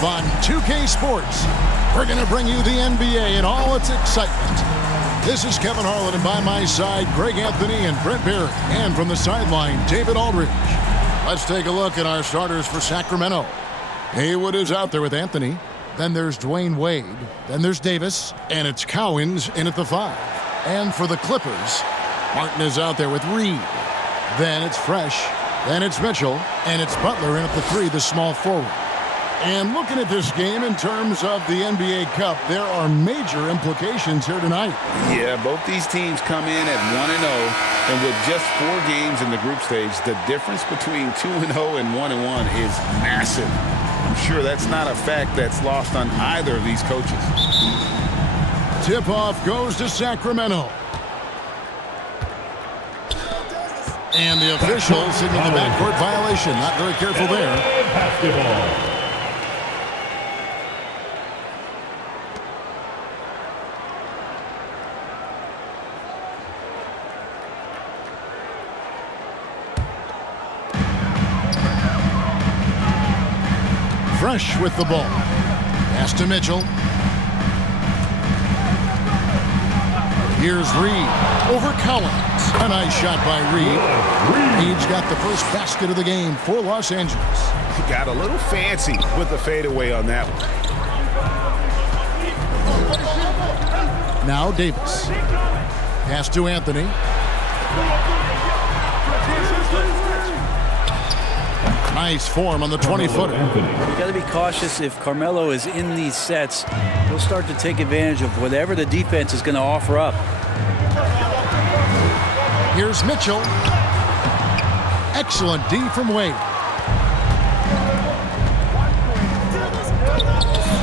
On 2K Sports, we're going to bring you the NBA and all its excitement. This is Kevin Harlan, and by my side, Greg Anthony and Brent Barry. And from the sideline, David Aldridge. Let's take a look at our starters for Sacramento. Haywood is out there with Anthony. Then there's Dwayne Wade. Then there's Davis. And it's Cowens in at the 5. And for the Clippers, Martin is out there with Reed. Then it's Fresh. Then it's Mitchell. And it's Butler in at the 3, the small forward. And looking at this game in terms of the NBA Cup, there are major implications here tonight. Yeah, both these teams come in at 1-0, and with just 4 games in the group stage, the difference between 2-0 and 1-1 is massive. I'm sure that's not a fact that's lost on either of these coaches. Tip-off goes to Sacramento. And the officials signal the backcourt violation. Not very careful there. Basketball. Fresh with the ball. Pass to Mitchell. Here's Reed over Cowens. A nice shot by Reed. Reed's got the first basket of the game for Los Angeles. He got a little fancy with the fadeaway on that one. Now Davis. Pass to Anthony. Nice form on the 20-footer. You got to be cautious. If Carmelo is in these sets, he'll start to take advantage of whatever the defense is going to offer up. Here's Mitchell. Excellent D from Wade.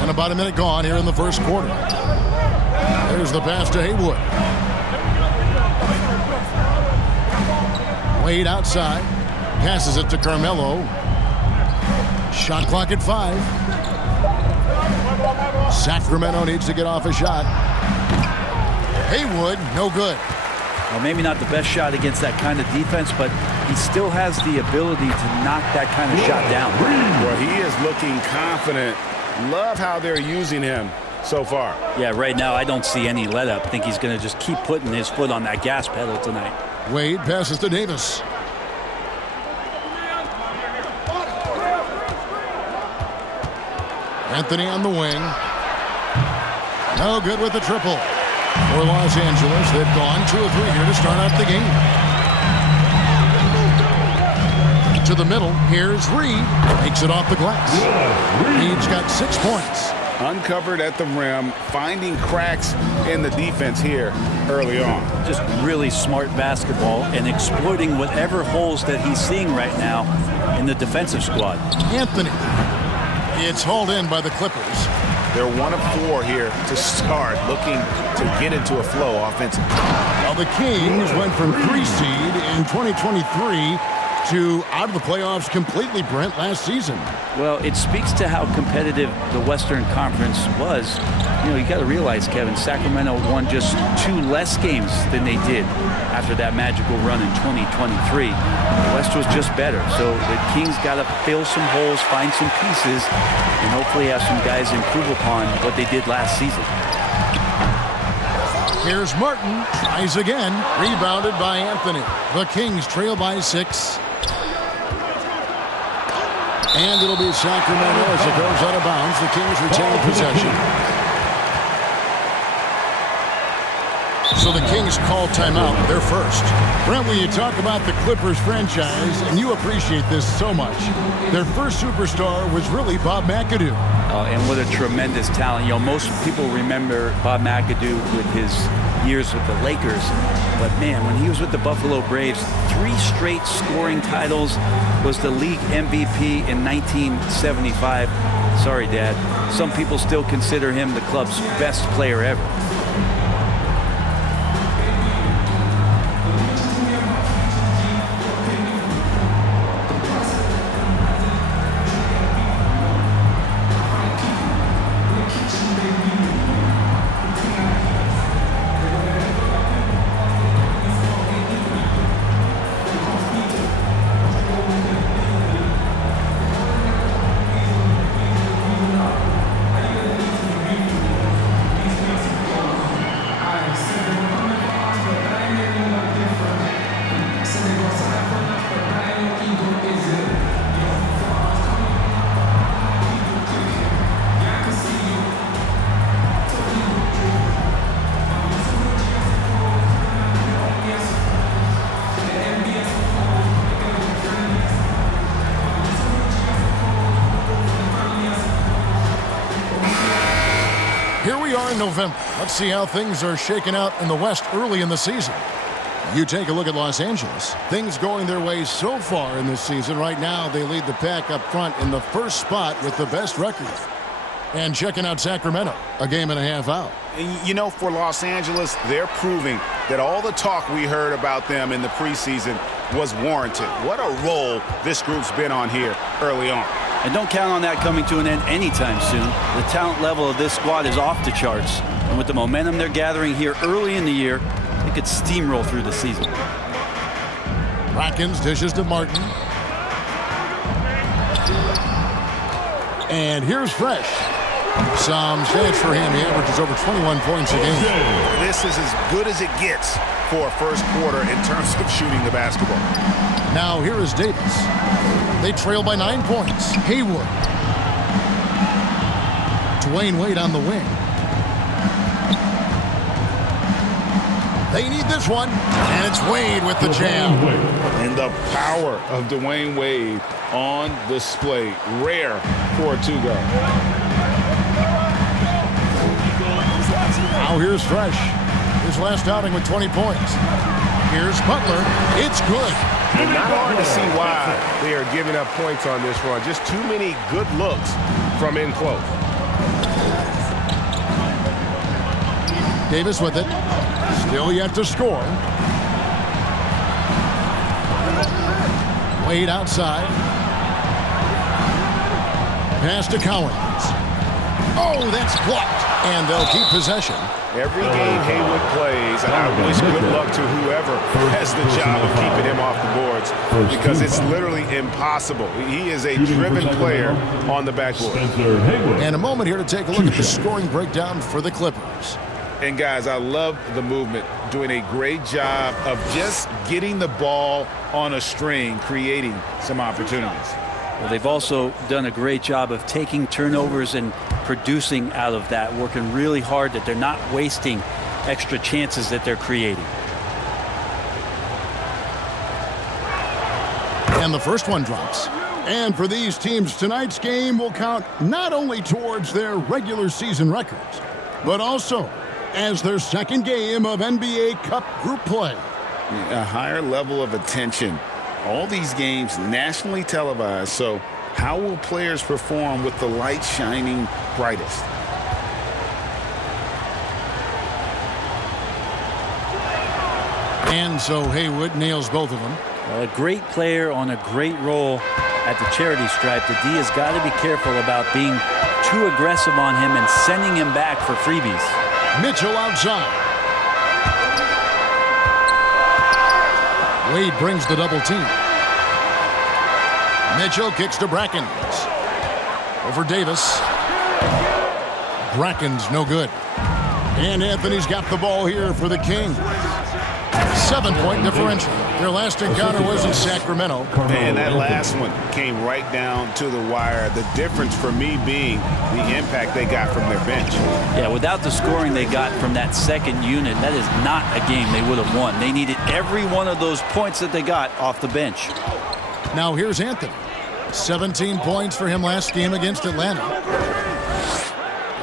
And about a minute gone here in the first quarter. There's the pass to Haywood. Wade outside. Passes it to Carmelo. Shot clock at 5. Sacramento needs to get off a shot. Haywood, no good. Well, maybe not the best shot against that kind of defense, but he still has the ability to knock that kind of shot down. Well, he is looking confident. Love how they're using him so far. Yeah, right now I don't see any let up. I think he's going to just keep putting his foot on that gas pedal tonight. Wade passes to Davis. Anthony on the wing. No good with the triple. For Los Angeles, they've gone 2 of 3 here to start out the game. To the middle, here's Reed. Makes it off the glass. Reed's got 6 points. Uncovered at the rim, finding cracks in the defense here early on. Just really smart basketball and exploiting whatever holes that he's seeing right now in the defensive squad. Anthony. It's hauled in by the Clippers. They're 1 of 4 here to start, looking to get into a flow offensively. Well, the Kings went from 3 seed in 2023 to out of the playoffs completely, Brent, last season. Well, it speaks to how competitive the Western Conference was. You know, you got to realize, Kevin, Sacramento won just 2 less games than they did after that magical run in 2023. The West was just better. So the Kings got to fill some holes, find some pieces, and hopefully have some guys improve upon what they did last season. Here's Martin. Tries again. Rebounded by Anthony. The Kings trail by 6. And it'll be Sacramento as it goes out of bounds. The Kings retain possession. So the Kings call timeout. They're first. Brent, when you talk about the Clippers franchise, and you appreciate this so much, their first superstar was really Bob McAdoo. And what a tremendous talent. You know, most people remember Bob McAdoo with his years with the Lakers. But, man, when he was with the Buffalo Braves, 3 straight scoring titles, was the league MVP in 1975. Sorry, Dad. Some people still consider him the club's best player ever. Here we are in November. Let's see how things are shaking out in the West early in the season. You take a look at Los Angeles. Things going their way so far in this season. Right now, they lead the pack up front in the first spot with the best record. And checking out Sacramento, a game and a half out. You know, for Los Angeles, they're proving that all the talk we heard about them in the preseason was warranted. What a role this group's been on here early on. And don't count on that coming to an end anytime soon. The talent level of this squad is off the charts. And with the momentum they're gathering here early in the year, they could steamroll through the season. Rackins dishes to Martin. And here's Fresh. Some stats for him. He averages over 21 points a game. This is as good as it gets for a first quarter in terms of shooting the basketball. Now here is Davis. They trail by 9 points. Haywood. Dwayne Wade on the wing. They need this one, and it's Wade with the jam. And the power of Dwayne Wade on display. Rare for a two-guard. Now here's Fresh. His last outing with 20 points. Here's Butler. It's good. And not hard to see why they are giving up points on this run. Just too many good looks from in close. Davis with it. Still yet to score. Wade outside. Pass to Cowens. Oh, that's blocked. And they'll keep possession. Every game Haywood plays, I wish good luck to whoever has the job of keeping him off the boards because it's literally impossible. He is a driven player on the backboard. And a moment here to take a look at the scoring breakdown for the Clippers. And guys, I love the movement, doing a great job of just getting the ball on a string, creating some opportunities. Well, they've also done a great job of taking turnovers and producing out of that, working really hard that they're not wasting extra chances that they're creating. And the first one drops. And for these teams, tonight's game will count not only towards their regular season records, but also as their second game of NBA Cup group play. A higher level of attention. All these games nationally televised, so how will players perform with the light shining brightest? And so Haywood nails both of them. Well, a great player on a great role at the charity stripe. The D has got to be careful about being too aggressive on him and sending him back for freebies. Mitchell outside. Wade brings the double team. Mitchell kicks to Brackens. Over Davis. Brackens no good. And Anthony's got the ball here for the Kings. 7-point differential. Their last encounter was in Sacramento. And that last one came right down to the wire. The difference for me being the impact they got from their bench. Yeah, without the scoring they got from that second unit, that is not a game they would have won. They needed every one of those points that they got off the bench. Now here's Anthony. 17 points for him last game against Atlanta.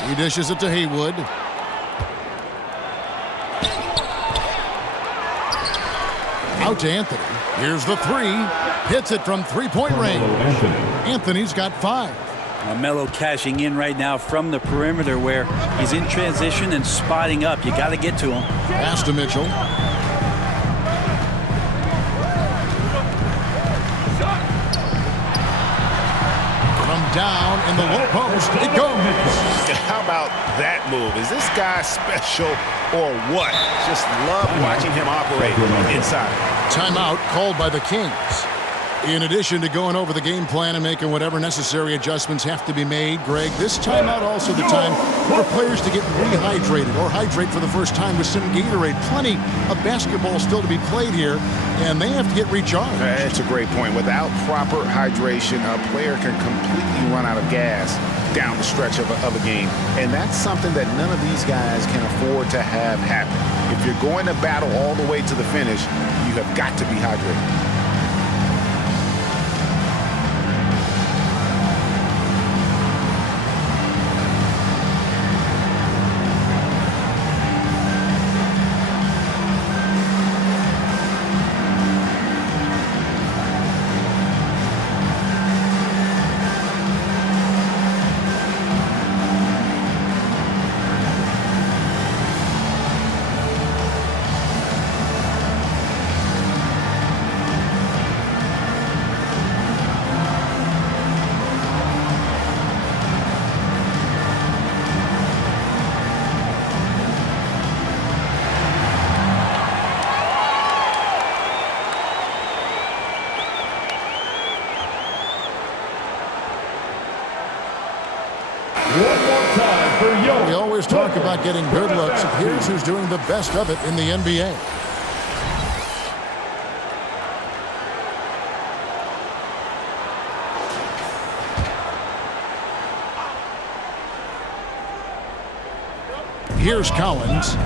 He dishes it to Haywood. Out to Anthony. Here's the three. Hits it from three-point range. Anthony's got 5. Melo cashing in right now from the perimeter where he's in transition and spotting up. You got to get to him. Pass to Mitchell. From down in the low post, it goes. How about that move? Is this guy special or what? Just love watching him operate inside. Timeout called by the Kings. In addition to going over the game plan and making whatever necessary adjustments have to be made, Greg, this timeout also the time for players to get rehydrated or hydrate for the first time with some Gatorade. Plenty of basketball still to be played here, and they have to get recharged. That's a great point. Without proper hydration, a player can completely run out of gas down the stretch of a game. And that's something that none of these guys can afford to have happen. If you're going to battle all the way to the finish, you have got to be hydrated. One more time for Young. We always talk about getting good looks. Here's who's doing the best of it in the NBA. Here's Collins.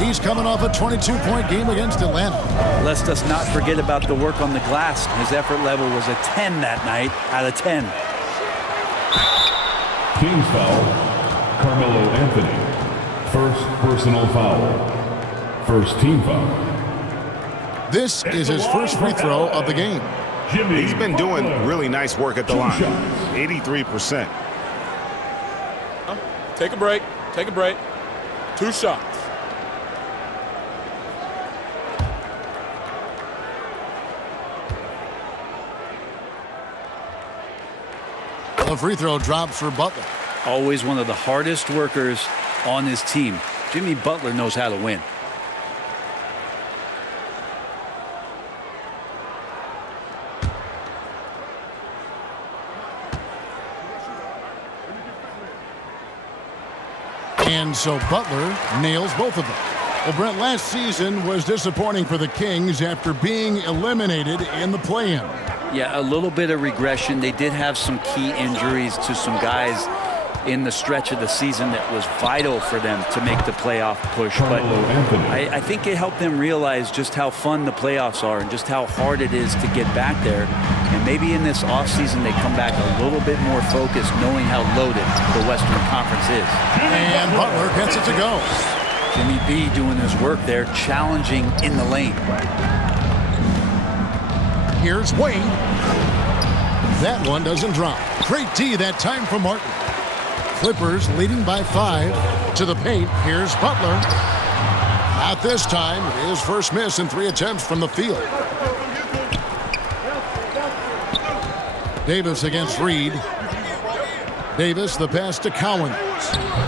He's coming off a 22-point game against Atlanta. Let's us not forget about the work on the glass. His effort level was a 10 that night out of 10. Team's foul, Carmelo Anthony. First personal foul. First team foul. This is his first free throw of the game. Jimmy He's been doing Butler. really nice work at the line. shots. 83%. Take a break. Take a break. 2 shots. The free throw drops for Butler. Always one of the hardest workers on his team. Jimmy Butler knows how to win. And so Butler nails both of them. Well, Brent, last season was disappointing for the Kings after being eliminated in the play-in. Yeah, a little bit of regression. They did have some key injuries to some guys in the stretch of the season that was vital for them to make the playoff push. But I think it helped them realize just how fun the playoffs are and just how hard it is to get back there. And maybe in this offseason they come back a little bit more focused, knowing how loaded the Western Conference is. And Butler gets it to go. Jimmy B doing his work there, challenging in the lane. Here's Wade. That one doesn't drop. Great D that time from Martin. Clippers leading by 5 to the paint. Here's Butler. Not this time. His first miss in 3 attempts from the field. Davis against Reed. Davis, the pass to Collins.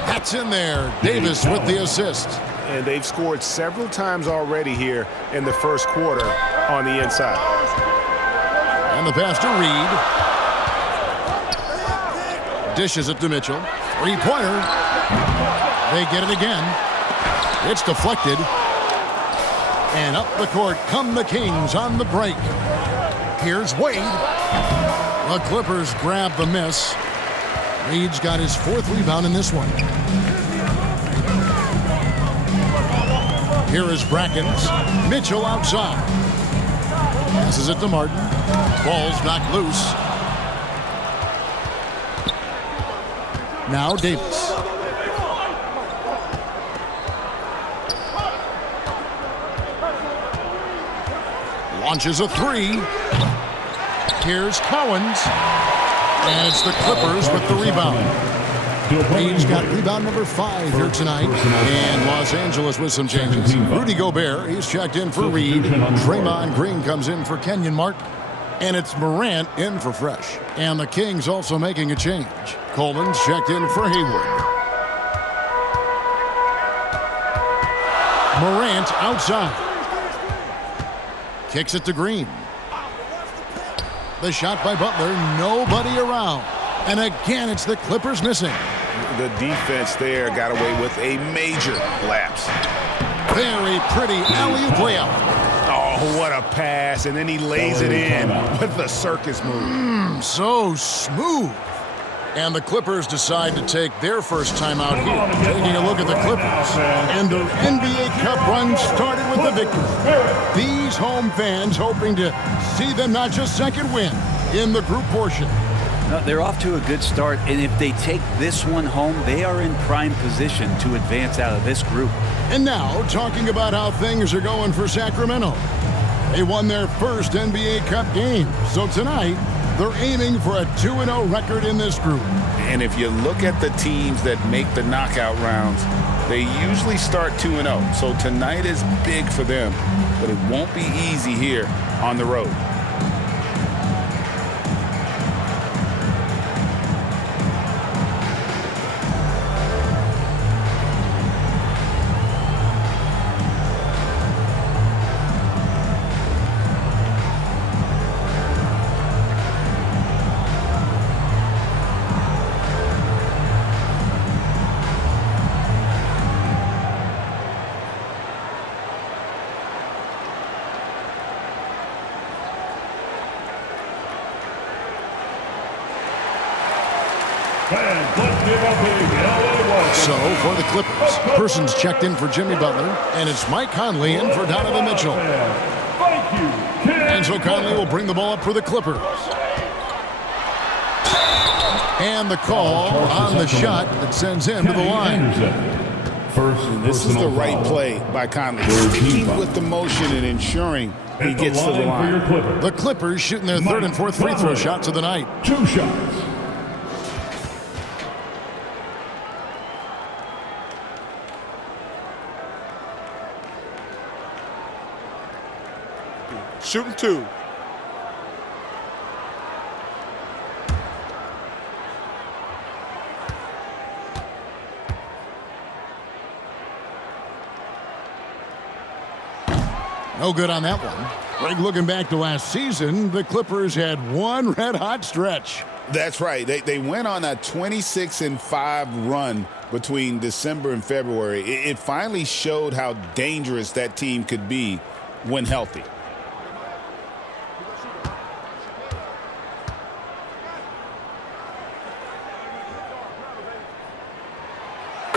That's in there. Davis with the assist. And they've scored several times already here in the first quarter on the inside. And the pass to Reed. Dishes it to Mitchell. Three-pointer. They get it again. It's deflected. And up the court come the Kings on the break. Here's Wade. The Clippers grab the miss. Reed's got his 4th rebound in this one. Here is Brackens. Mitchell outside. Passes it to Martin. Ball's knocked loose. Now Davis. Launches a 3. Here's Collins. And it's the Clippers with the rebound. Reed's got rebound number 5 here tonight. And Los Angeles with some changes. Rudy Gobert, he's checked in for Reed. Draymond Green comes in for Kenyon Martin. And it's Morant in for Fresh. And the Kings also making a change. Coleman's checked in for Hayward. Morant outside. Kicks it to Green. The shot by Butler, nobody around. And again, it's the Clippers missing. The defense there got away with a major lapse. Very pretty alley-oop layup. Oh, what a pass. And then he lays it in with the circus move. So smooth. And the Clippers decide to take their first time out here. Taking a look at the Clippers. And their NBA Cup run started with the victory. These home fans hoping to see them not just second win in the group portion. No, they're off to a good start, and if they take this one home, they are in prime position to advance out of this group. And now, talking about how things are going for Sacramento. They won their first NBA Cup game. So tonight, they're aiming for a 2-0 record in this group. And if you look at the teams that make the knockout rounds, they usually start 2-0. So tonight is big for them, but it won't be easy here on the road. And lifting up the LA Welcome. So for the Clippers, Persons checked in for Jimmy Butler, and it's Mike Conley in for Donovan Mitchell. Thank you, And so Conley will bring the ball up for the Clippers. And the call on the shot that sends him to the line. This is the right play by Conley. Sticking with the motion and ensuring he gets to the line. The Clippers shooting their third and fourth free throw shots of the night. 2 shots. Shooting 2. No good on that one. Greg, looking back to last season, the Clippers had one red-hot stretch. That's right. They went on a 26-5 run between December and February. It finally showed how dangerous that team could be when healthy.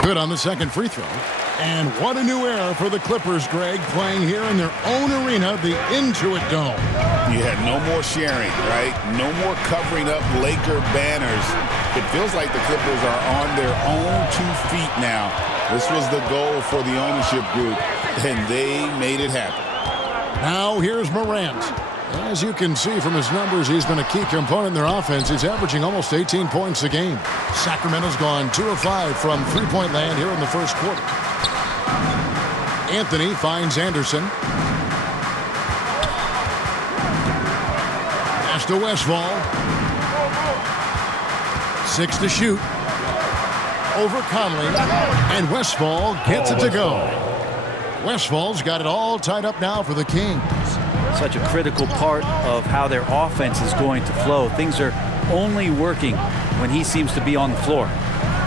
Good on the second free throw. And what a new era for the Clippers, Greg, playing here in their own arena, the Intuit Dome. You had no more sharing, right? No more covering up Laker banners. It feels like the Clippers are on their own 2 feet now. This was the goal for the ownership group, and they made it happen. Now here's Morant. As you can see from his numbers, he's been a key component in their offense. He's averaging almost 18 points a game. Sacramento's gone 2 of 5 from three-point land here in the first quarter. Anthony finds Anderson. Pass to Westphal. 6 to shoot. Over Conley. And Westphal gets it to go. Westphal's got it all tied up now for the Kings. Such a critical part of how their offense is going to flow. Things are only working when he seems to be on the floor.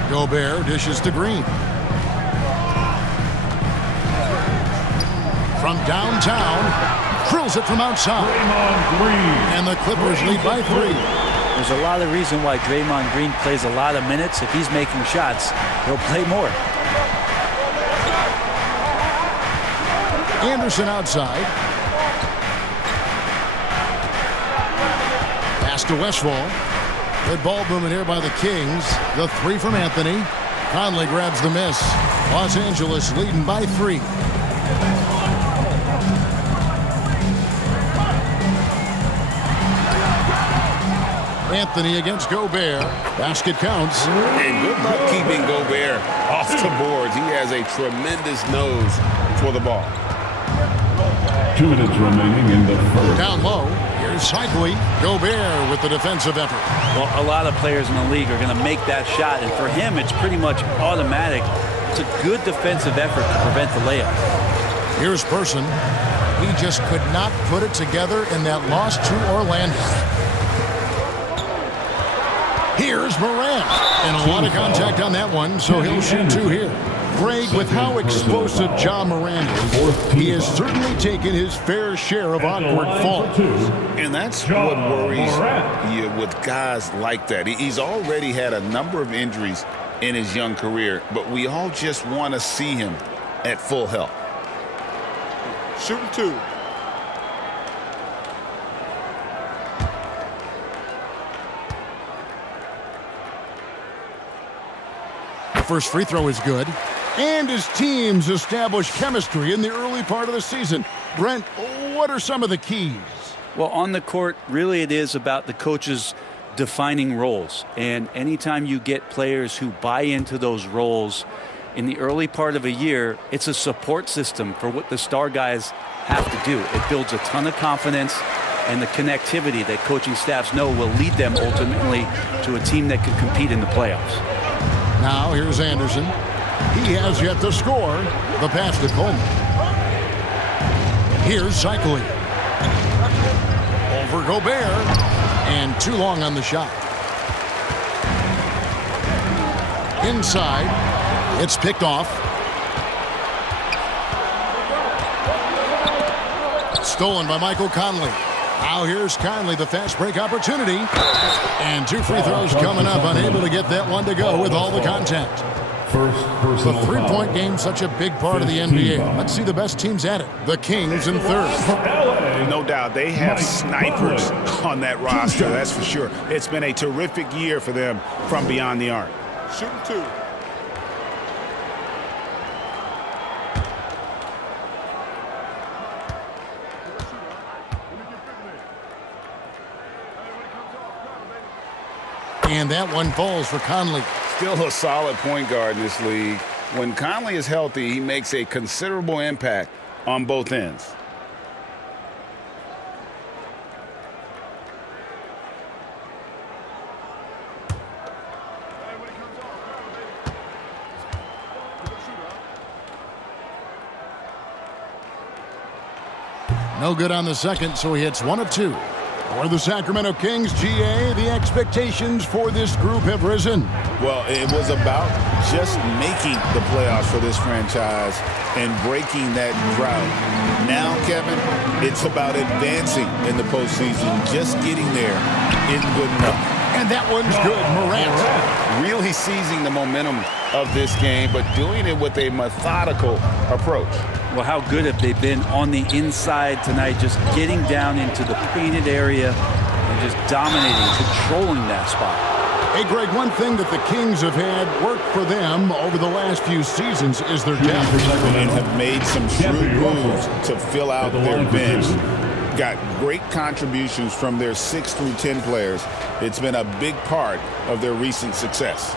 Gobert dishes to Green. From downtown, drills it from outside. Draymond Green. And the Clippers lead by 3. There's a lot of reason why Draymond Green plays a lot of minutes. If he's making shots, he'll play more. Anderson outside. Pass to Westphal. Good ball movement here by the Kings. The 3 from Anthony. Conley grabs the miss. Los Angeles leading by 3. Anthony against Gobert. Basket counts. And good luck keeping Gobert off the boards. He has a tremendous nose for the ball. 2 minutes remaining in the first. Down low. Here's Cycli. Gobert with the defensive effort. Well, a lot of players in the league are going to make that shot, and for him, it's pretty much automatic. It's a good defensive effort to prevent the layup. Here's Person. He just could not put it together in that loss to Orlando. Here's Morant. And a lot of contact on that one, so he'll shoot 2 here. Greg, with how explosive Ja Morant is, he has certainly taken his fair share of awkward falls. And that's what worries you with guys like that. He's already had a number of injuries in his young career, but we all just want to see him at full health. Shooting 2. First free throw is good. And his teams establish chemistry in the early part of the season. Brent, what are some of the keys? Well, on the court, really it is about the coaches defining roles. And anytime you get players who buy into those roles in the early part of a year, it's a support system for what the star guys have to do. It builds a ton of confidence, and the connectivity that coaching staffs know will lead them ultimately to a team that can compete in the playoffs. Now here's Anderson. He has yet to score. The pass to Coleman. Here's Cycli. Over Gobert. And too long on the shot. Inside. It's picked off. Stolen by Michael Conley. Now here's Conley, the fast break opportunity. And 2 free throws coming up, unable to get that one to go with all the contact. First The personal three-point foul. game, such a big part of the NBA. Let's see the best teams at it. The Kings in third. No doubt, they have snipers on that roster, that's for sure. It's been a terrific year for them from beyond the arc. Shooting 2. And that one falls for Conley. Still a solid point guard in this league. When Conley is healthy, he makes a considerable impact on both ends. No good on the second, so he hits 1 of 2. For the Sacramento Kings, GA, the expectations for this group have risen. Well, it was about just making the playoffs for this franchise and breaking that drought. Now, Kevin, it's about advancing in the postseason. Just getting there isn't good enough. And that one's good, Morant. Really seizing the momentum of this game, but doing it with a methodical approach. Well, how good have they been on the inside tonight, just getting down into the painted area and just dominating, controlling that spot. Hey, Greg, one thing that the Kings have had work for them over the last few seasons is their depth. And have made some shrewd moves to fill out their bench. Got great contributions from their 6 through 10 players. It's been a big part of their recent success.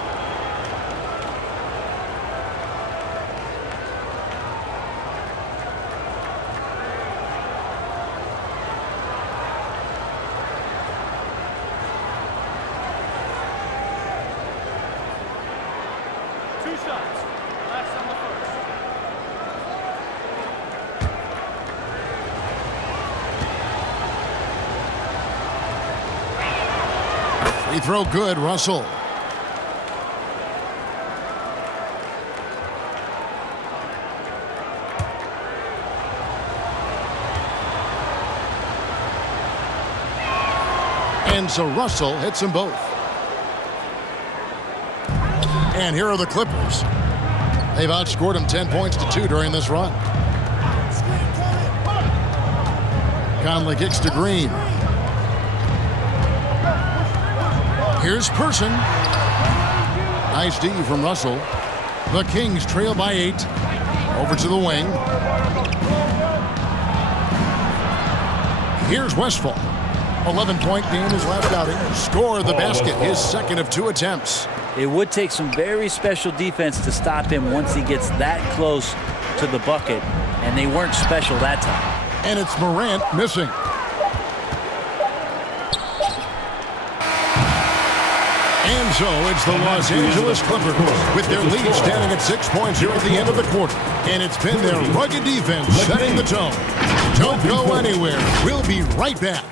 Free throw good, Russell. And so Russell hits them both. And here are the Clippers. They've outscored them 10 points to 2 during this run. Conley kicks to Green. Here's Person. Nice D from Russell. The Kings trail by 8. Over to the wing. Here's Westphal. 11-point game his last outing. Score the basket, his second of 2 attempts. It would take some very special defense to stop him once he gets that close to the bucket, and they weren't special that time. And it's Morant missing. And so it's the Los Angeles Clippers with their lead standing at 6 points here at the end of the quarter. And it's been their rugged defense setting the tone. Don't go anywhere. We'll be right back.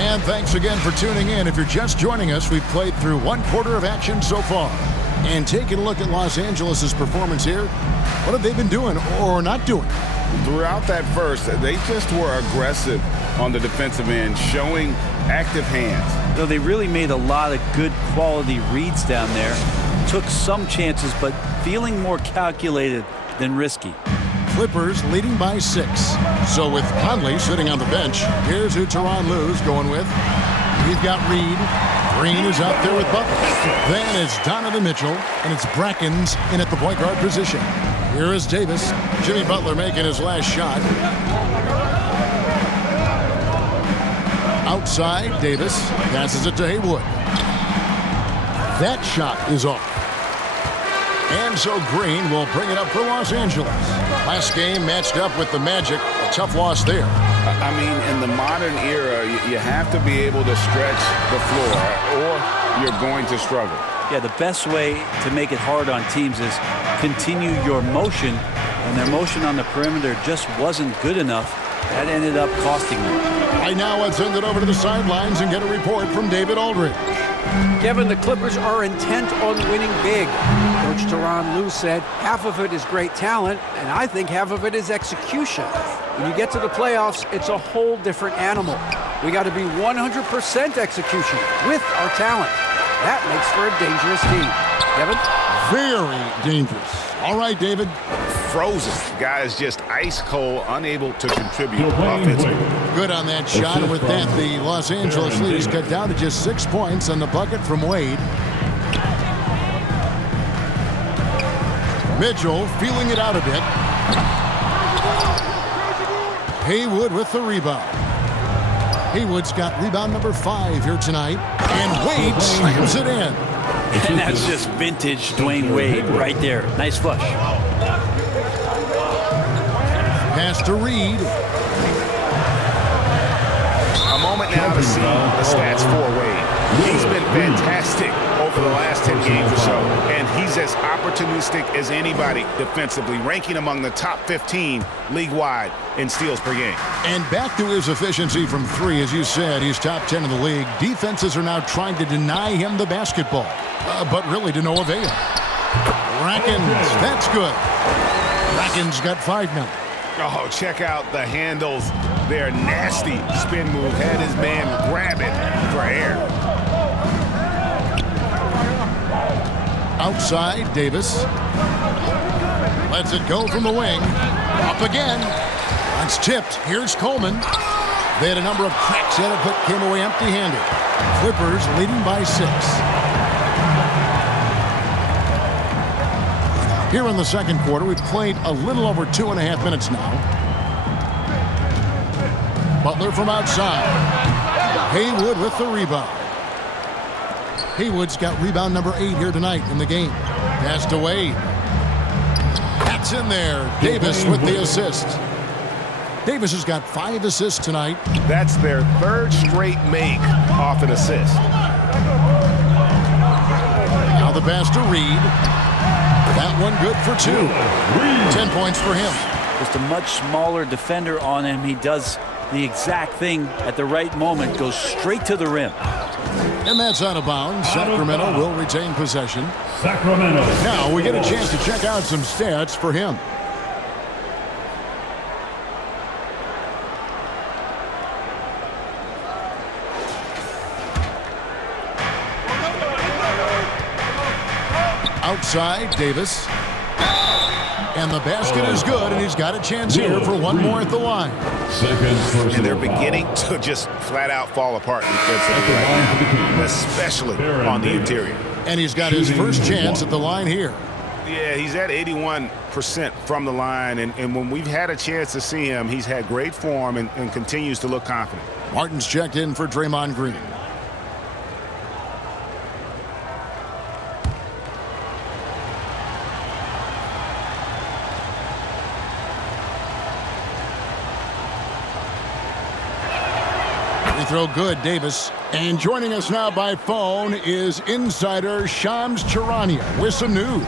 And thanks again for tuning in. If you're just joining us, we've played through 1 quarter of action so far. And taking a look at Los Angeles' performance here, what have they been doing or not doing? Throughout that first, they just were aggressive on the defensive end, showing active hands. Though they really made a lot of good quality reads down there. Took some chances, but feeling more calculated than risky. Clippers leading by 6. So with Conley sitting on the bench, here's who Tyronn Lue's going with. He's got Reed. Green is out there with Butler. Then it's Donovan Mitchell, and it's Brackens in at the point guard position. Here is Davis. Jimmy Butler making his last shot. Outside, Davis passes it to Haywood. That shot is off. And so Green will bring it up for Los Angeles. Last game matched up with the Magic. A tough loss there. I mean, in the modern era, you have to be able to stretch the floor or you're going to struggle. Yeah, the best way to make it hard on teams is continue your motion, and their motion on the perimeter just wasn't good enough. That ended up costing them. Right now, let's send it over to the sidelines and get a report from David Aldridge. Kevin, the Clippers are intent on winning big. Coach Tyronn Lue said half of it is great talent, and I think half of it is execution. When you get to the playoffs, it's a whole different animal. We got to be 100% execution with our talent. That makes for a dangerous team. Kevin? Very dangerous. All right, David. Frozen. Guys just ice cold, unable to contribute offensively. Good on that shot. And with that, the Los Angeles lead is cut down to just 6 points on the bucket from Wade. Mitchell feeling it out a bit. Haywood with the rebound. Haywood's got rebound number 5 here tonight. And Wade slams it in. And that's just vintage Dwayne Wade right there. Nice flush. Pass to Reed. A moment now to see the stats for Wade. He's been fantastic over the last 10 games or so, and he's as opportunistic as anybody defensively, ranking among the top 15 league-wide in steals per game. And back to his efficiency from 3, as you said, he's top 10 in the league. Defenses are now trying to deny him the basketball, but really to no avail. Rackins, that's good. Rackins got 5 now. Oh, check out the handles. Their nasty spin move had his man grab it for air. Outside, Davis. Lets it go from the wing. Up again. It's tipped. Here's Coleman. They had a number of cracks at it, but came away empty-handed. Clippers leading by 6. Here in the second quarter, we've played a little over 2.5 minutes now. Butler from outside. Haywood with the rebound. Haywood's got rebound number 8 here tonight in the game. Pass to Wade. That's in there. Davis with the assist. Davis has got 5 assists tonight. That's their 3rd straight make off an assist. Now the pass to Reed. That one good for 2. 10 points for him. Just a much smaller defender on him. He does the exact thing at the right moment, goes straight to the rim. And that's out of bounds. Sacramento will retain possession. Sacramento. Now we get a chance to check out some stats for him. Outside, Davis. And the basket is good, and he's got a chance here for one more at the line. And they're beginning to just flat out fall apart defensively right now, especially on the interior. And he's got his first chance at the line here. Yeah, he's at 81% from the line, and when we've had a chance to see him, he's had great form and continues to look confident. Martin's checked in for Draymond Green. Throw good, Davis. And joining us now by phone is insider Shams Charania with some news.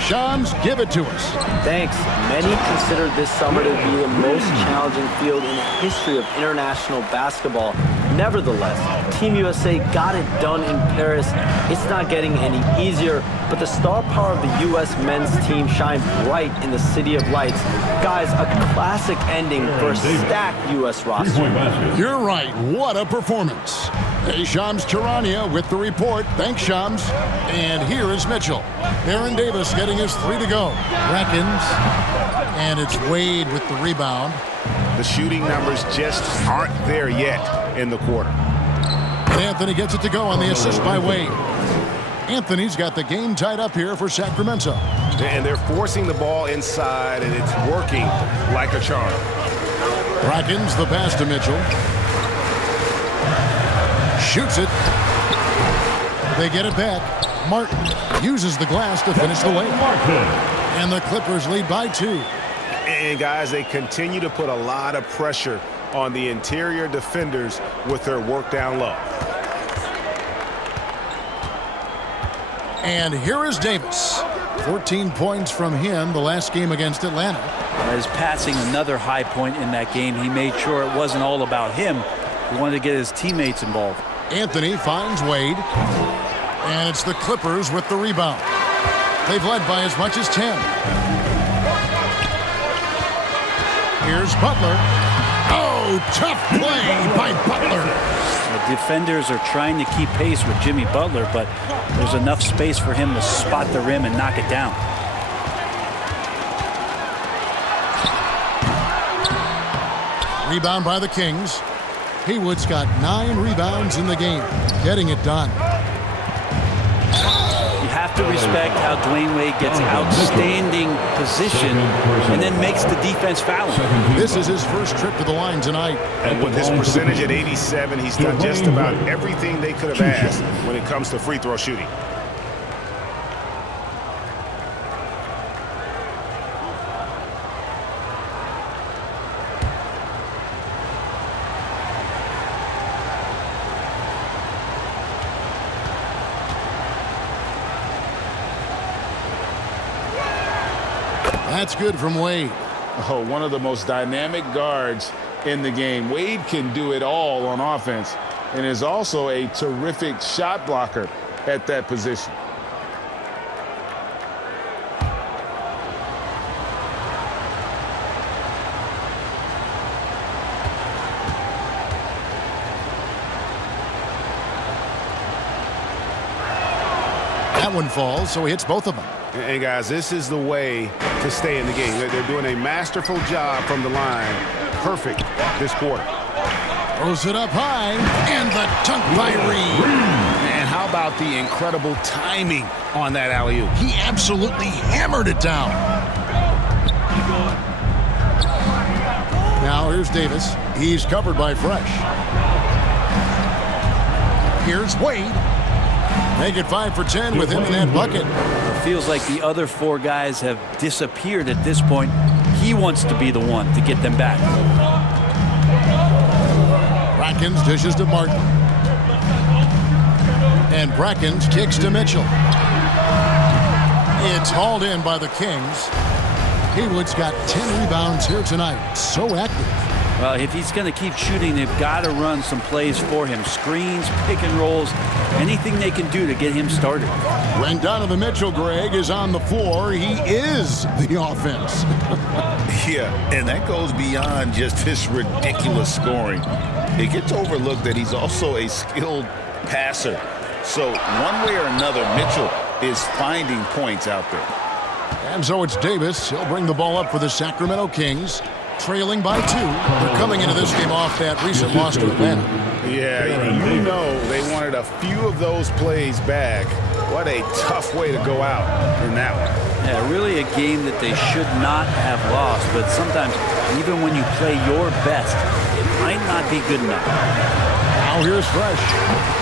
Shams, give it to us. Thanks. Many consider this summer to be the most challenging field in the history of international basketball. Nevertheless, Team USA got it done in Paris. It's not getting any easier, but the star power of the U.S. men's team shined bright in the City of Lights. Guys, a classic ending for a stacked U.S. roster. You're right. What a performance. Hey, Shams Charania with the report. Thanks, Shams. And here is Mitchell. Aaron Davis getting his 3 to go. Rackins. And it's Wade with the rebound. The shooting numbers just aren't there yet in the quarter. And Anthony gets it to go on the assist by Wade. Anthony's got the game tied up here for Sacramento. And they're forcing the ball inside, and it's working like a charm. Rackins, the pass to Mitchell. Shoots it. They get it back. Martin uses the glass to finish the layup. And the Clippers lead by 2. And, guys, they continue to put a lot of pressure on the interior defenders with their work down low. And here is Davis. 14 points from him the last game against Atlanta. As passing another high point in that game, he made sure it wasn't all about him. He wanted to get his teammates involved. Anthony finds Wade. And it's the Clippers with the rebound. They've led by as much as 10. Here's Butler. Oh, tough play by Butler. The defenders are trying to keep pace with Jimmy Butler, but there's enough space for him to spot the rim and knock it down. Rebound by the Kings. Haywood's got 9 rebounds in the game, getting it done. You have to respect how Dwayne Wade gets outstanding position and then makes the defense foul him. This is his first trip to the line tonight. And with his percentage at 87, he's done just about everything they could have asked when it comes to free throw shooting. That's good from Wade. Oh, one of the most dynamic guards in the game. Wade can do it all on offense and is also a terrific shot blocker at that position. That one falls, so he hits both of them. And guys, this is the way to stay in the game. They're doing a masterful job from the line. Perfect this quarter. Throws it up high, and the dunk by Reed. Man, how about the incredible timing on that alley-oop? He absolutely hammered it down. Now here's Davis. He's covered by Fresh. Here's Wade. Make it 5 for 10 with him in that bucket. It feels like the other 4 guys have disappeared at this point. He wants to be the one to get them back. Brackens dishes to Martin. And Brackens kicks to Mitchell. It's hauled in by the Kings. Haywood's got 10 rebounds here tonight. So active. Well, if he's going to keep shooting, they've got to run some plays for him. Screens, pick and rolls, anything they can do to get him started. When Donovan Mitchell, Greg, is on the floor, he is the offense. Yeah, and that goes beyond just his ridiculous scoring. It gets overlooked that he's also a skilled passer. So one way or another, Mitchell is finding points out there. And so it's Davis. He'll bring the ball up for the Sacramento Kings. Trailing by 2. They're coming into this game off that recent loss to Atlanta. Yeah, you know they wanted a few of those plays back. What a tough way to go out in that one. Yeah, really a game that they should not have lost. But sometimes, even when you play your best, it might not be good enough. Now here's Fresh.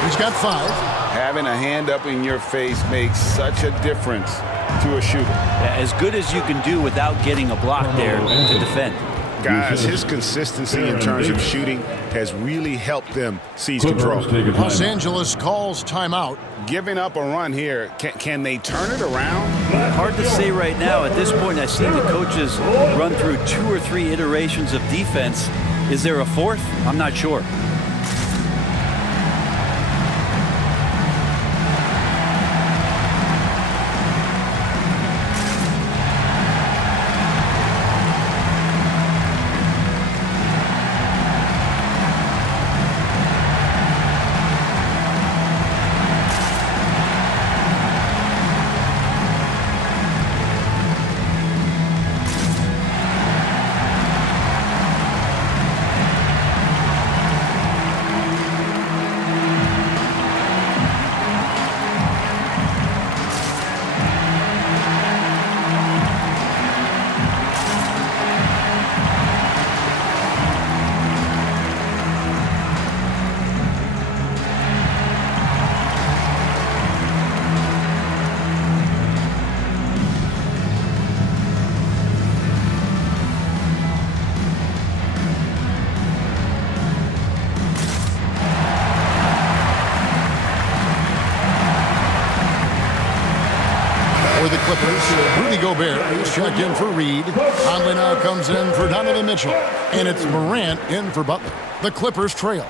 He's got 5. Having a hand up in your face makes such a difference to a shooter. Yeah, as good as you can do without getting a block there to defend. Guys, his consistency in terms of shooting has really helped them seize control. Los Angeles calls timeout. Giving up a run here, can they turn it around? Hard to say right now. At this point, I've seen the coaches run through 2 or 3 iterations of defense. Is there a 4th? I'm not sure. Clippers. Rudy Gobert is checked in for Reed. Conley now comes in for Donovan Mitchell. And it's Morant in for Butler. The Clippers trail.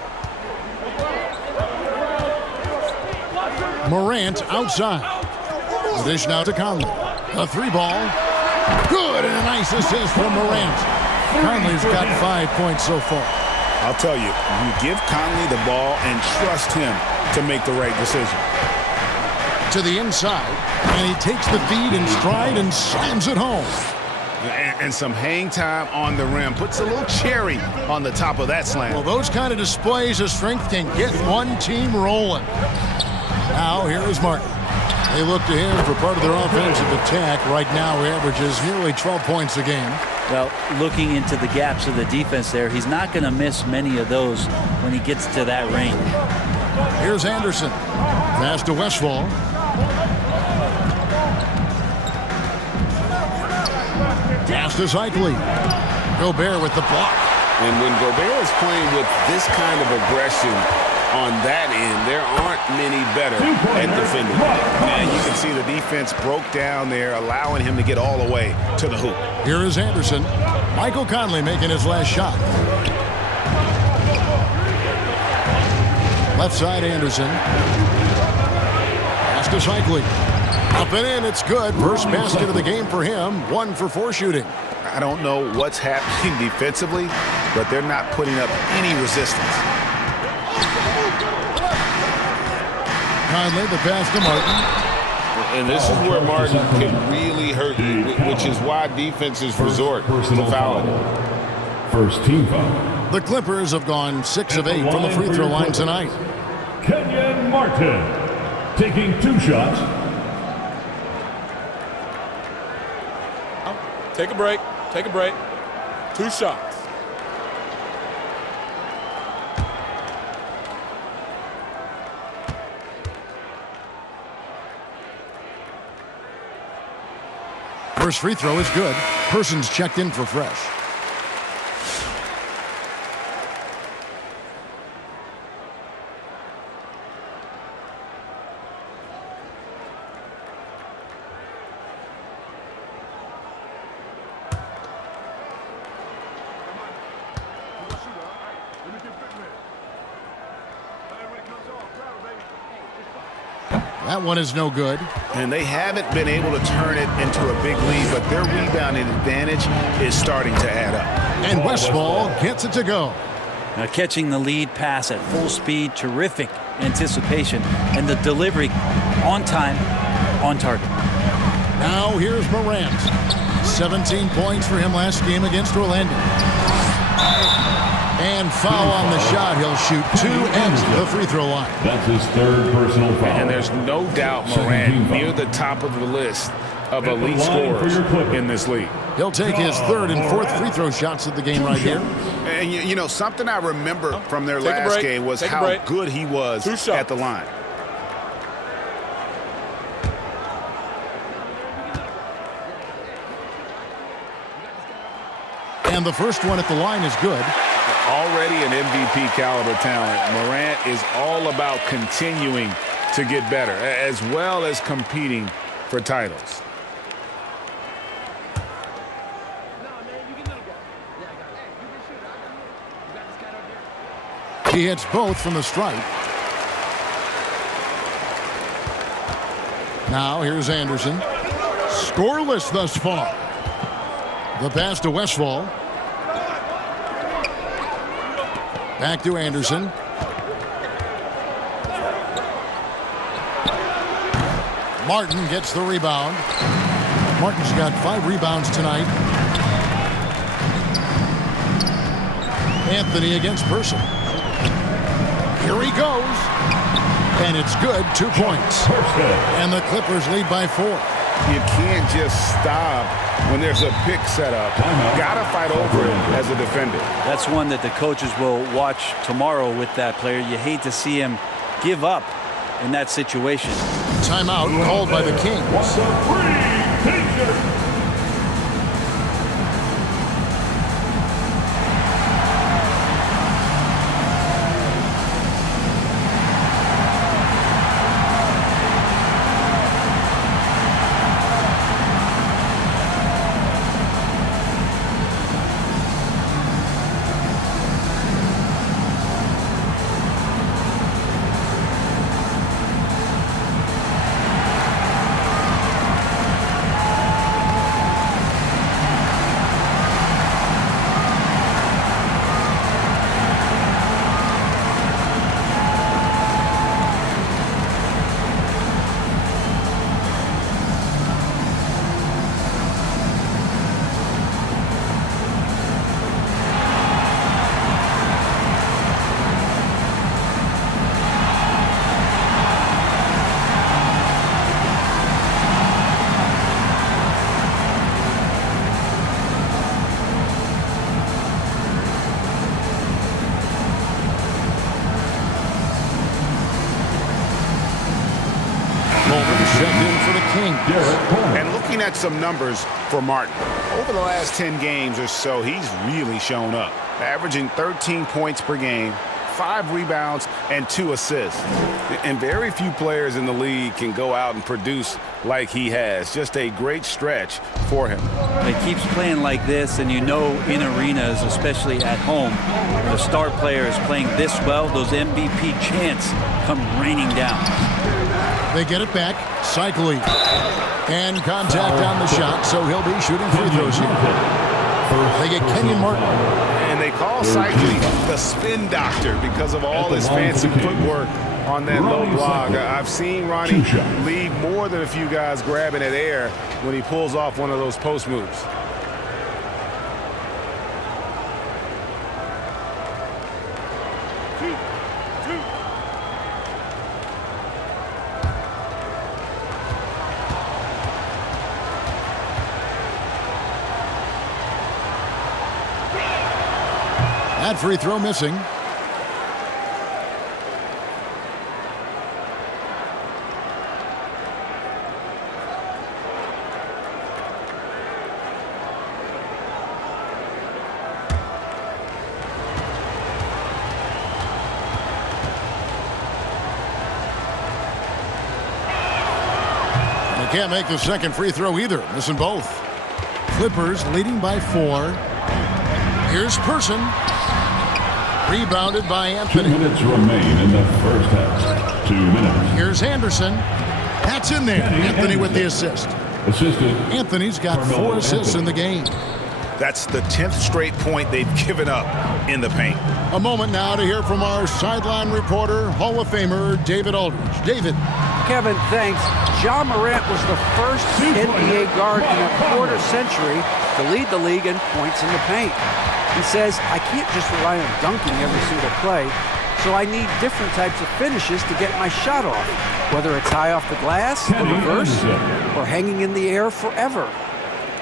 Morant outside. Dish now to Conley. A 3-ball. Good, and a nice assist from Morant. Conley's got 5 points so far. I'll tell you, you give Conley the ball and trust him to make the right decision. To the inside, and he takes the feed in stride and slams it home. And some hang time on the rim. Puts a little cherry on the top of that slam. Well, those kind of displays of strength can get one team rolling. Now, here is Martin. They look to him for part of their offensive attack. Right now, he averages nearly 12 points a game. Well, looking into the gaps of the defense there, he's not going to miss many of those when he gets to that range. Here's Anderson. Pass to Westfall. Pass to Cycli. Gobert with the block. And when Gobert is playing with this kind of aggression on that end, there aren't many better at defending. And you can see the defense broke down there, allowing him to get all the way to the hoop. Here is Anderson. Michael Conley making his last shot. Left side, Anderson. Pass to Cycli. Up and in, it's good. First basket of the game for him. 1 for 4 shooting. I don't know what's happening defensively, but they're not putting up any resistance. Conley, the pass to Martin. And this is where Martin can really hurt you, which is why defenses resort to fouling. First team foul. The Clippers have gone 6 of 8 from the free throw line tonight. Kenyon Martin taking 2 shots. Take a break. Take a break. 2 shots. First free throw is good. Person's checked in for fresh. That one is no good. And they haven't been able to turn it into a big lead, but their rebounding advantage is starting to add up. And Westfall gets it to go. Now catching the lead pass at full speed, terrific anticipation, and the delivery on time, on target. Now here's Morant. 17 points for him last game against Orlando. And foul on the shot. He'll shoot 2 at the free throw line. That's his 3rd personal foul. And there's no doubt Morant near the top of the list of elite scorers in this league. He'll take his 3rd and 4th free throw shots of the game right here. And you know, something I remember from their last game was how good he was at the line. And the first one at the line is good. Already an MVP caliber talent, Morant is all about continuing to get better, as well as competing for titles. He hits both from the stripe. Now here's Anderson. Scoreless thus far. The pass to Westfall. Back to Anderson. Martin gets the rebound. Martin's got 5 rebounds tonight. Anthony against Person. Here he goes. And it's good. 2 points. And the Clippers lead by 4. You can't just stop when there's a pick set up. Got to fight over it as a defender. That's one that the coaches will watch tomorrow with that player. You hate to see him give up in that situation. Timeout called by the Kings. Kings. And looking at some numbers for Martin, over the last 10 games or so, he's really shown up, averaging 13 points per game, 5 rebounds, and 2 assists. And very few players in the league can go out and produce like he has. Just a great stretch for him. It keeps playing like this, and you know in arenas, especially at home, the star player is playing this well, those MVP chants come raining down. They get it back. Cycling. And contact on the shot, so he'll be shooting free throws here. They get Kenyon Martin. And they call Cycling the spin doctor because of all his fancy footwork on that low block. I've seen Ronnie leave more than a few guys grabbing at air when he pulls off one of those post moves. That free throw missing. Can't make the second free throw either. Missing both. Clippers leading by 4. Here's Person. Rebounded by Anthony. 2 minutes remain in the first half. 2 minutes. Here's Anderson. That's in there. Anthony with the assist. Assisted. Anthony's got 4 assists in the game. That's the 10th straight point they've given up in the paint. A moment now to hear from our sideline reporter, Hall of Famer David Aldridge. David. Kevin, thanks. Ja Morant was the first NBA guard in a quarter century to lead the league in points in the paint. He says, I can't just rely on dunking every single play, so I need different types of finishes to get my shot off, whether it's high off the glass, the reverse, or hanging in the air forever.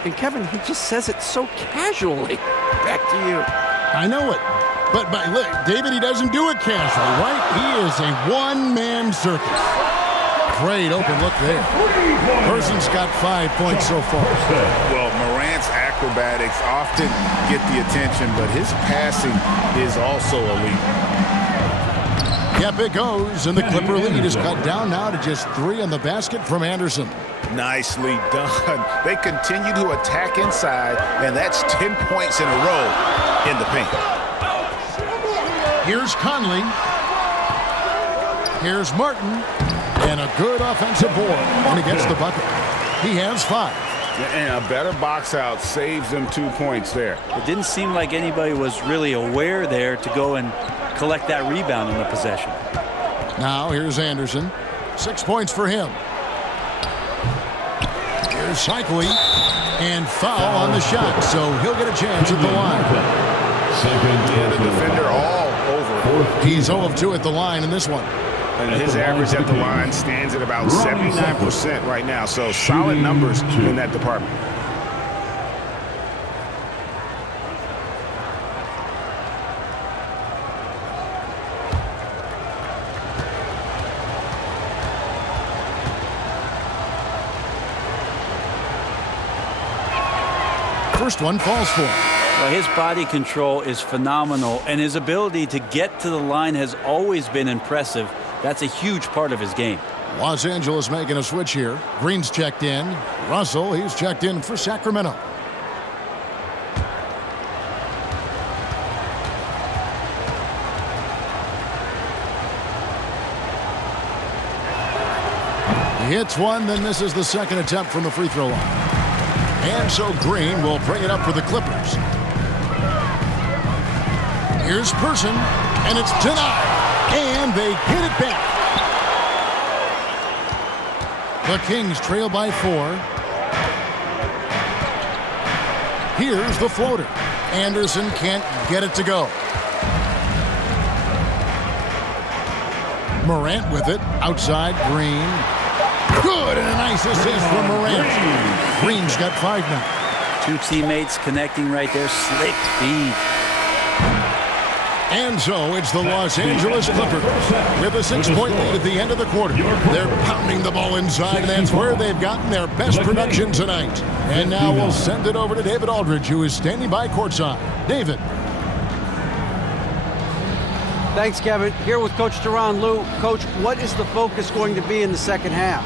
And Kevin, he just says it so casually. Back to you. I know it. But look, David, he doesn't do it casually, right? He is a one-man circus. Great open look there. Person's got 5 points so far. Well, Morant's acrobatics often get the attention, but his passing is also elite. Yep, it goes, and the Clipper lead is cut down now to just 3 on the basket from Anderson. Nicely done. They continue to attack inside, and that's 10 points in a row in the paint. Here's Conley. Here's Martin. And a good offensive board, and he gets the bucket. He has 5. And a better box out saves them 2 points there. It didn't seem like anybody was really aware there to go and collect that rebound in the possession. Now here's Anderson. 6 points for him. Here's Cycling. And foul on the shot, so he'll get a chance at the line. And the defender all over. He's 0 of 2 at the line in this one. And his average at the line stands at about 79% right now, so solid numbers in that department. First one falls for him. Well, his body control is phenomenal, and his ability to get to the line has always been impressive. That's a huge part of his game. Los Angeles making a switch here. Green's checked in. Russell, he's checked in for Sacramento. He hits one, then misses the second attempt from the free throw line. And so Green will bring it up for the Clippers. Here's Person, and it's denied. And they get it back. The Kings trail by 4. Here's the floater. Anderson can't get it to go. Morant with it. Outside, Green. Good, and a nice assist from Morant. Green's got 5 now. 2 teammates connecting right there. Slick feed. And so it's the Los Angeles Clippers with a 6-point lead at the end of the quarter. They're pounding the ball inside, and that's where they've gotten their best production tonight. And now we'll send it over to David Aldridge, who is standing by courtside. David. Thanks, Kevin. Here with Coach Tyronn Lue. Coach, what is the focus going to be in the second half?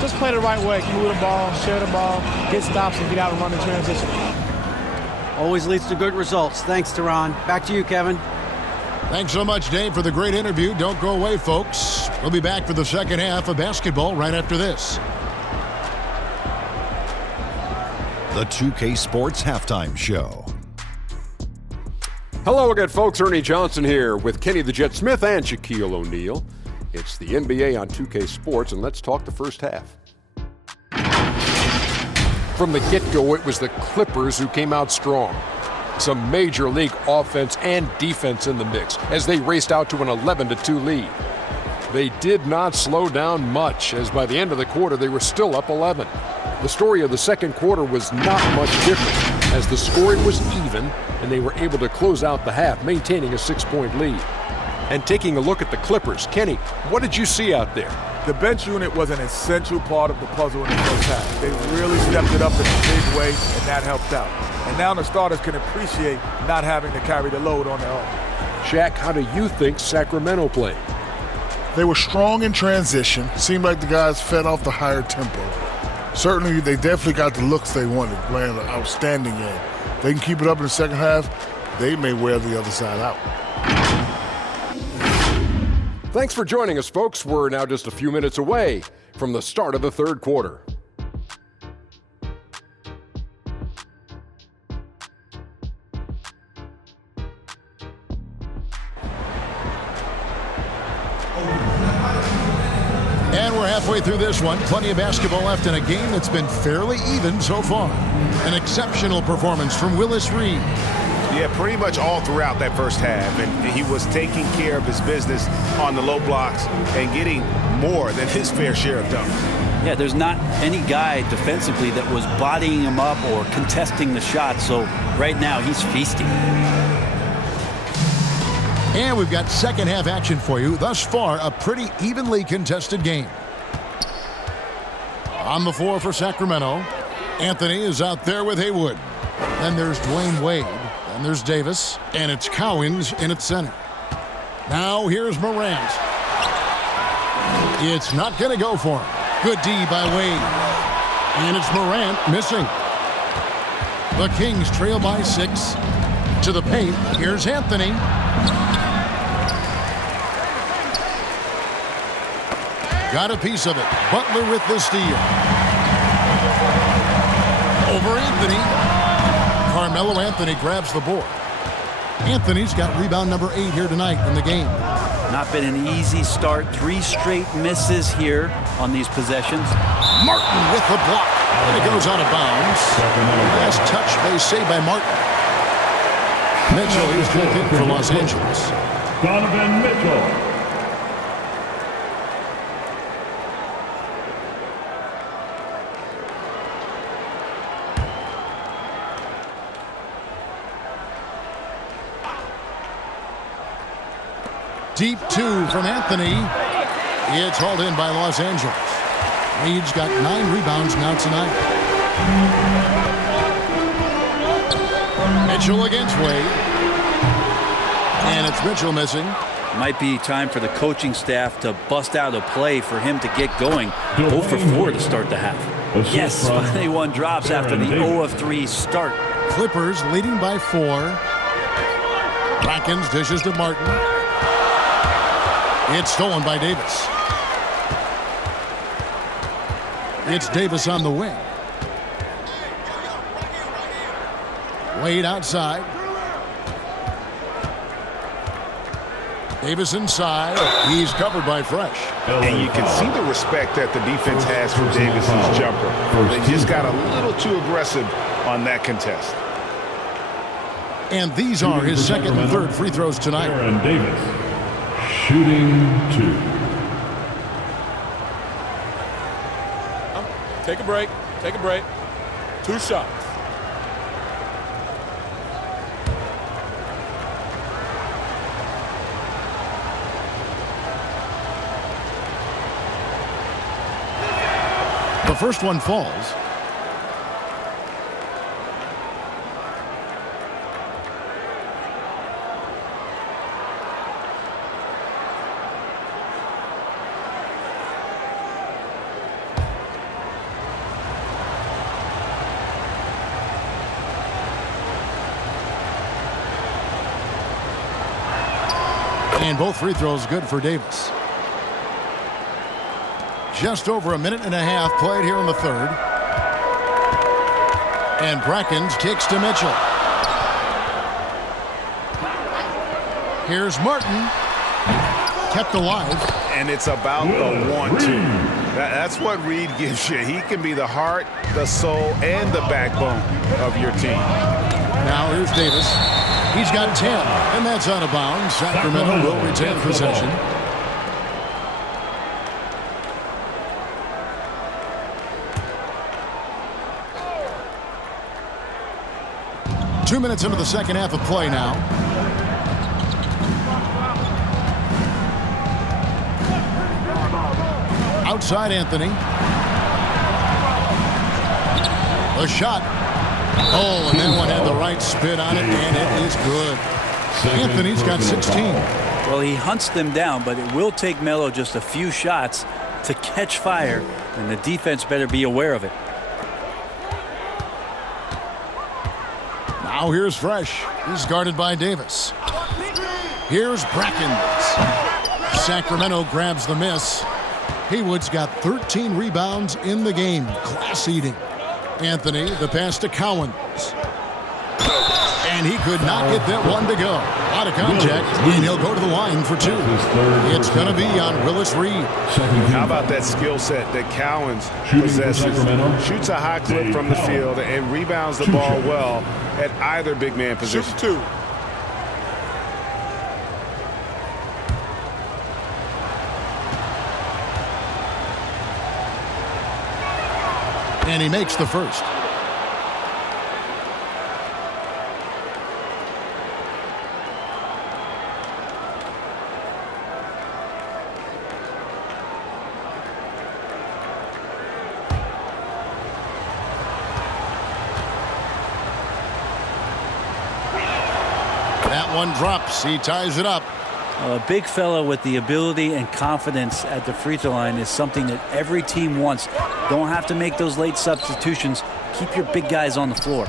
Just play the right way. Move the ball, share the ball, get stops, and get out and run in transition. Always leads to good results. Thanks, Tyronn. Back to you, Kevin. Thanks so much, Dave, for the great interview. Don't go away, folks. We'll be back for the second half of basketball right after this. The 2K Sports Halftime Show. Hello again, folks. Ernie Johnson here with Kenny the Jet Smith and Shaquille O'Neal. It's the NBA on 2K Sports, and let's talk the first half. From the get-go, it was the Clippers who came out strong. Some major league offense and defense in the mix as they raced out to an 11-2 lead. They did not slow down much, as by the end of the quarter, they were still up 11. The story of the second quarter was not much different, as the scoring was even, and they were able to close out the half, maintaining a 6-point lead. And taking a look at the Clippers, Kenny, what did you see out there? The bench unit was an essential part of the puzzle in the first half. They really stepped it up in a big way, and that helped out. And now the starters can appreciate not having to carry the load on their own. Shaq, how do you think Sacramento played? They were strong in transition. Seemed like the guys fed off the higher tempo. Certainly, they definitely got the looks they wanted, playing an outstanding game. They can keep it up in the second half, they may wear the other side out. Thanks for joining us, folks. We're now just a few minutes away from the start of the third quarter. And we're halfway through this one. Plenty of basketball left in a game that's been fairly even so far. An exceptional performance from Willis Reed. Yeah, pretty much all throughout that first half. And he was taking care of his business on the low blocks and getting more than his fair share of dunks. Yeah, there's not any guy defensively that was bodying him up or contesting the shot. So right now he's feasting. And we've got second half action for you. Thus far, a pretty evenly contested game. On the floor for Sacramento, Anthony is out there with Haywood. Then there's Dwayne Wade. Then there's Davis. And it's Cowens in at center. Now here's Morant. It's not going to go for him. Good D by Wade. And it's Morant missing. The Kings trail by 6. To the paint. Here's Anthony. Got a piece of it. Butler with the steal. Over Anthony. Carmelo Anthony grabs the board. Anthony's got rebound number 8 here tonight in the game. Not been an easy start. 3 straight misses here on these possessions. Martin with the block. And it goes out of bounds. Last touch, they say, by Martin. Mitchell is checked in for Los Angeles. Donovan Mitchell. Deep 2 from Anthony. It's hauled in by Los Angeles. Reed's got 9 rebounds now tonight. Mitchell against Wade. And it's Mitchell missing. Might be time for the coaching staff to bust out a play for him to get going. 0 for 4 to start the half. Yes, finally one drops after the 0 of 3 start. Clippers leading by 4. Watkins dishes to Martin. It's stolen by Davis. It's Davis on the wing. Wade outside. Davis inside. He's covered by Fresh. And you can see the respect that the defense has for Davis's jumper. They just got a little too aggressive on that contest. And these are his second and third free throws tonight. Aaron Davis, shooting 2. Take a break. Take a break. 2 shots. first one falls. And both free throws good for Davis. Just over a minute and a half played here in the third. And Brackens kicks to Mitchell. Here's Martin. Kept alive. And it's about the want-to. That's what Reed gives you. He can be the heart, the soul, and the backbone of your team. Now here's Davis. He's got 10, and that's out of bounds. Sacramento will retain possession. Two minutes into the second half of play now. Outside Anthony. The shot. Oh, and that one had the right spin on it, and it is good. Anthony's got 16. Well, he hunts them down, but it will take Melo just a few shots to catch fire, and the defense better be aware of it. Now here's Fresh. He's guarded by Davis. Here's Brackens. Sacramento grabs the miss. Haywood's got 13 rebounds in the game. Class eating. Anthony, the pass to Cowens. And he could not get that one to go. Out of contact, and he'll go to the line for two. It's going to be on Willis Reed. How about that skill set that Cowens possesses? Shoots a high clip from the field and rebounds the ball well at either big man position. Shoot two. And he makes the first. That one drops. He ties it up. A big fella with the ability and confidence at the free throw line is something that every team wants. Don't have to make those late substitutions. Keep your big guys on the floor.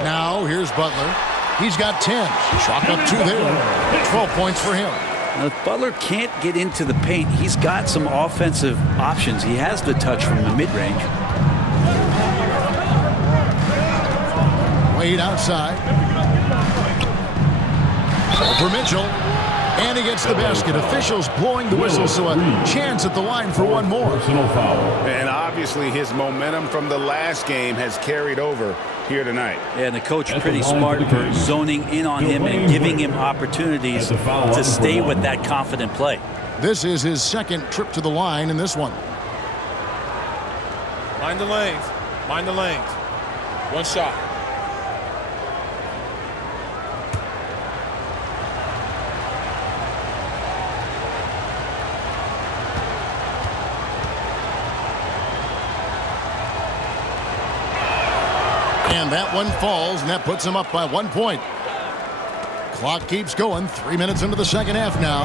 Now here's Butler. He's got 10. Chalk up two there. 12 points for him. Now, if Butler can't get into the paint, he's got some offensive options. He has the touch from the mid-range. Wade outside. For Mitchell. And he gets the basket. Officials blowing the whistle, so a chance at the line for one more. And obviously his momentum from the last game has carried over here tonight. Yeah, and the coach pretty smart for zoning in on him and giving him opportunities to stay with that confident play. This is his second trip to the line in this one. Mind the lanes. Mind the lanes. One shot. And that one falls, and that puts him up by 1 point. Clock keeps going. 3 minutes into the second half now.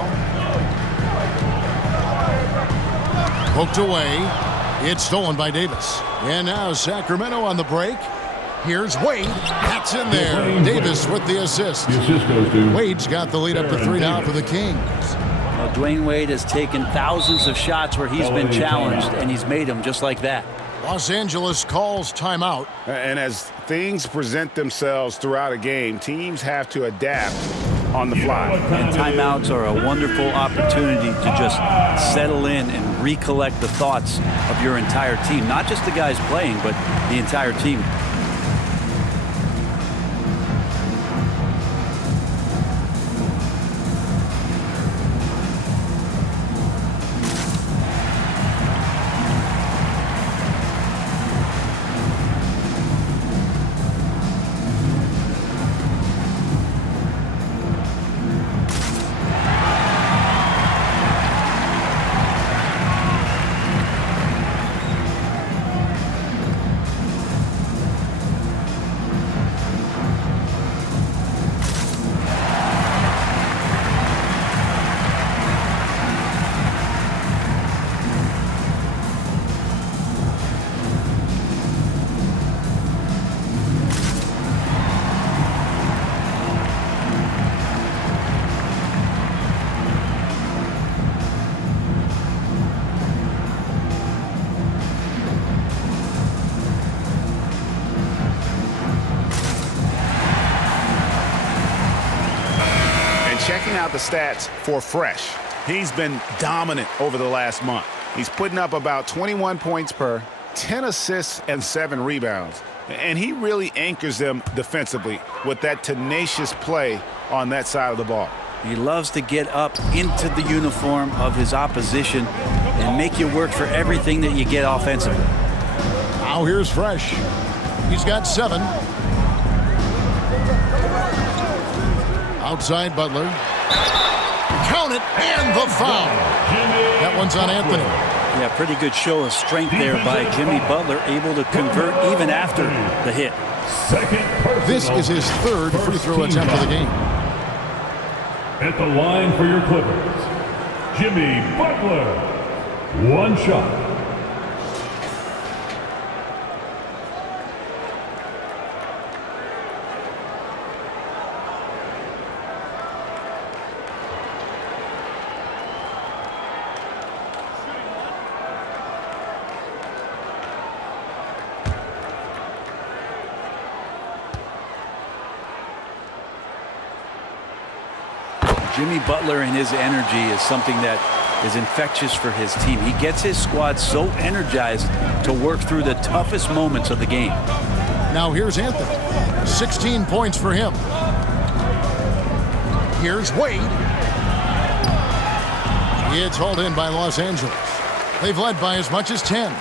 Poked away. It's stolen by Davis. And now Sacramento on the break. Here's Wade. That's in there. Davis with the assist. Wade's got the lead up to 3 now for the Kings. Well, Dwayne Wade has taken thousands of shots where he's been challenged, and he's made them just like that. Los Angeles calls timeout. And as things present themselves throughout a game, teams have to adapt on the fly. And timeouts are a wonderful opportunity to just settle in and recollect the thoughts of your entire team. Not just the guys playing, but the entire team. checking out the stats for Fresh. He's been dominant over the last month. He's putting up about 21 points per, 10 assists, and 7 rebounds. And he really anchors them defensively with that tenacious play on that side of the ball. He loves to get up into the uniform of his opposition and make you work for everything that you get offensively. Now here's Fresh. He's got 7. Outside Butler. Count it, and the foul. That one's on Anthony. Yeah, pretty good show of strength there by Jimmy Butler, able to convert even after the hit. This is his 3rd free throw attempt of the game. At the line for your Clippers, Jimmy Butler. 1 shot. Jimmy Butler and his energy is something that is infectious for his team. He gets his squad so energized to work through the toughest moments of the game. Now here's Anthony. 16 points for him. Here's Wade. It's hauled in by Los Angeles. They've led by as much as 10.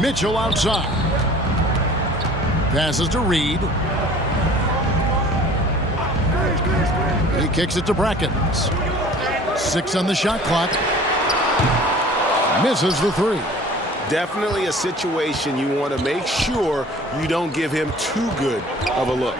Mitchell outside. Passes to Reed. He kicks it to Brackens. 6 on the shot clock. Misses the 3. Definitely a situation you want to make sure you don't give him too good of a look.